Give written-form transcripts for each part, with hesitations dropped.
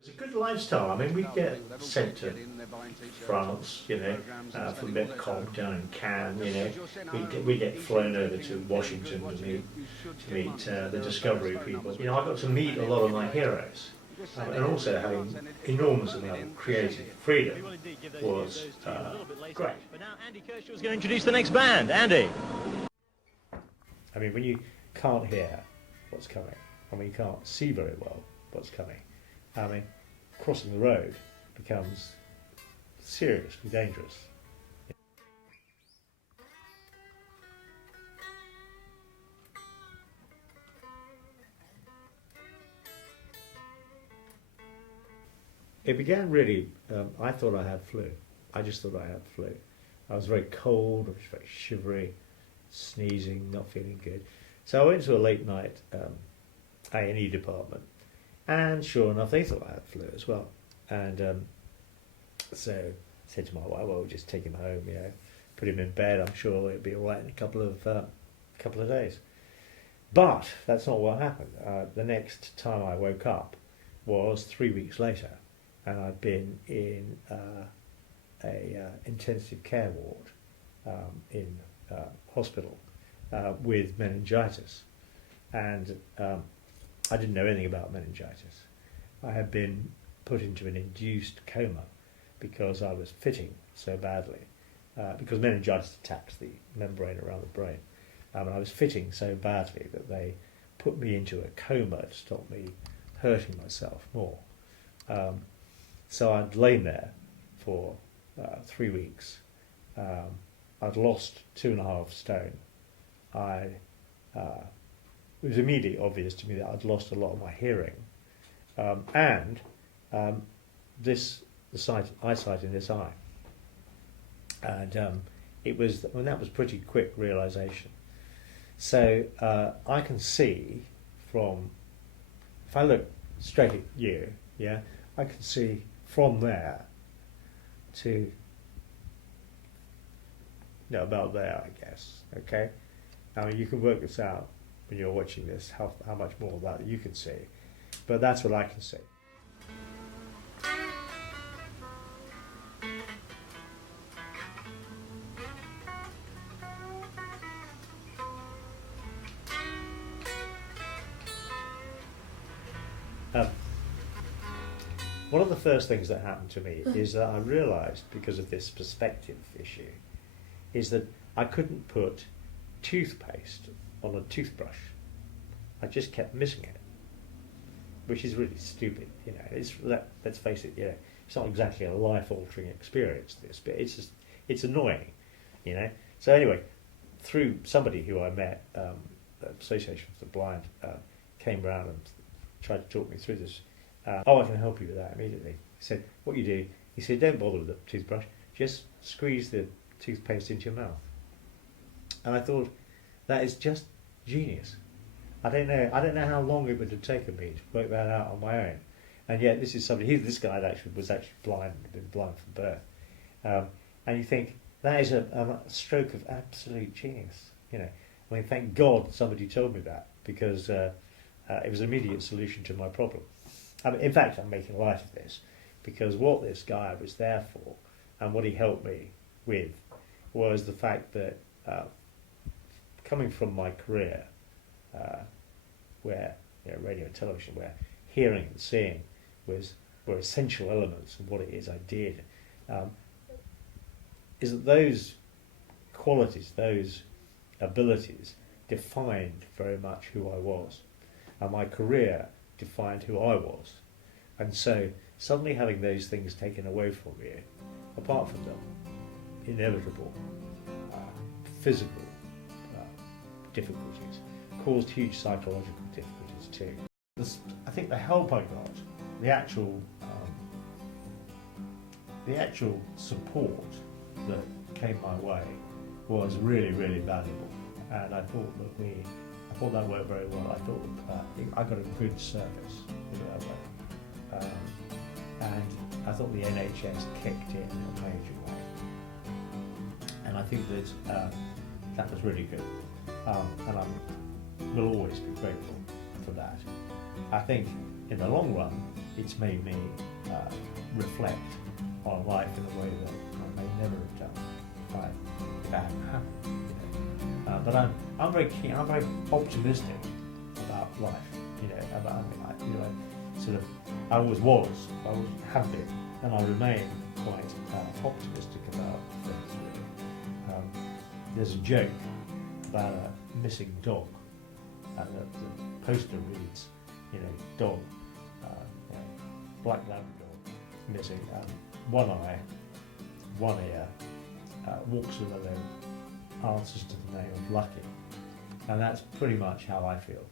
It's a good lifestyle. I mean, we get sent to France, from Metcalfe down in Cannes, we get flown over to Washington to meet the Discovery people. I got to meet a lot of my heroes, and also having enormous amount of creative freedom was great. But now Andy Kershaw is going to introduce the next band. Andy. I mean, when you can't hear what's coming, and when you can't see very well what's coming, I mean, crossing the road becomes seriously dangerous. It began really, I thought I had flu. I just thought I had flu. I was very cold, I was very shivery, sneezing, not feeling good. So I went to a late night A&E department, and sure enough, they thought I had flu as well. And so I said to my wife, well, we'll just take him home, put him in bed. I'm sure it'll be all right in a couple of days. But that's not what happened. The next time I woke up was 3 weeks later, and I'd been in a intensive care ward in hospital with meningitis, and I didn't know anything about meningitis. I had been put into an induced coma because I was fitting so badly, because meningitis attacks the membrane around the brain, and I was fitting so badly that they put me into a coma to stop me hurting myself more. So I'd lain there for 3 weeks. I'd lost 2.5 stone. It was immediately obvious to me that I'd lost a lot of my hearing, and eyesight in this eye. And that was pretty quick realization. So I can see if I look straight at you, I can see from there to about there, I guess. Okay, I mean, you can work this out when you're watching this, how much more of that you can see, but that's what I can see. One of the first things that happened to me is that I realised, because of this perspective issue, is that I couldn't put toothpaste on a toothbrush. I just kept missing it, which is really stupid. Let's face it. It's not exactly a life-altering experience, this, but it's annoying. So anyway, through somebody who I met, the Association for the Blind came round and tried to talk me through this. I can help you with that immediately. He said, what you do, he said, don't bother with the toothbrush, just squeeze the toothpaste into your mouth. And I thought, that is just genius. I don't know how long it would have taken me to work that out on my own. And yet this guy was actually blind, had been blind from birth. And you think, that is a stroke of absolute genius. I mean, thank God somebody told me that, because it was an immediate solution to my problem. In fact, I'm making light of this, because what this guy was there for, and what he helped me with, was the fact that coming from my career, where radio and television, where hearing and seeing were essential elements of what it is I did, is that those qualities, those abilities, defined very much who I was, and my career defined who I was. And so suddenly having those things taken away from you, apart from the inevitable physical difficulties, caused huge psychological difficulties too. I think the help I got, the actual support that came my way, was really, really valuable. And I thought that worked very well. I thought I got a good service, put it that way. And I thought the NHS kicked in a major way. And I think that that was really good. And I will always be grateful for that. I think in the long run, it's made me reflect on life in a way that I may never have done if I hadn't happened. You know. But I'm very keen. I'm very optimistic about life. You know, I always was. I always have been, and I remain quite optimistic about things. Really. There's a joke about a missing dog, and the poster reads, dog, black Labrador, missing one eye, one ear, walks with a limp, answers to the name of Lucky, and that's pretty much how I feel.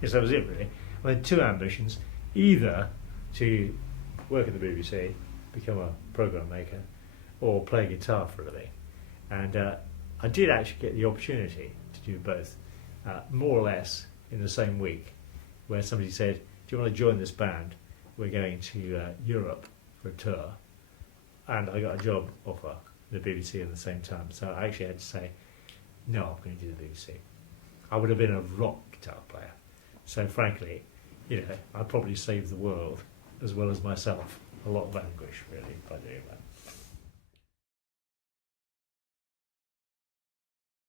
Yes, that was it really. I had two ambitions, either to work at the BBC, become a programme maker, or play guitar for a living. And I did actually get the opportunity to do both, more or less in the same week, where somebody said, do you want to join this band? We're going to Europe for a tour. And I got a job offer at the BBC at the same time, so I actually had to say, no, I'm going to do the BBC. I would have been a rock guitar player. So frankly, I probably saved the world as well as myself a lot of anguish really by doing that.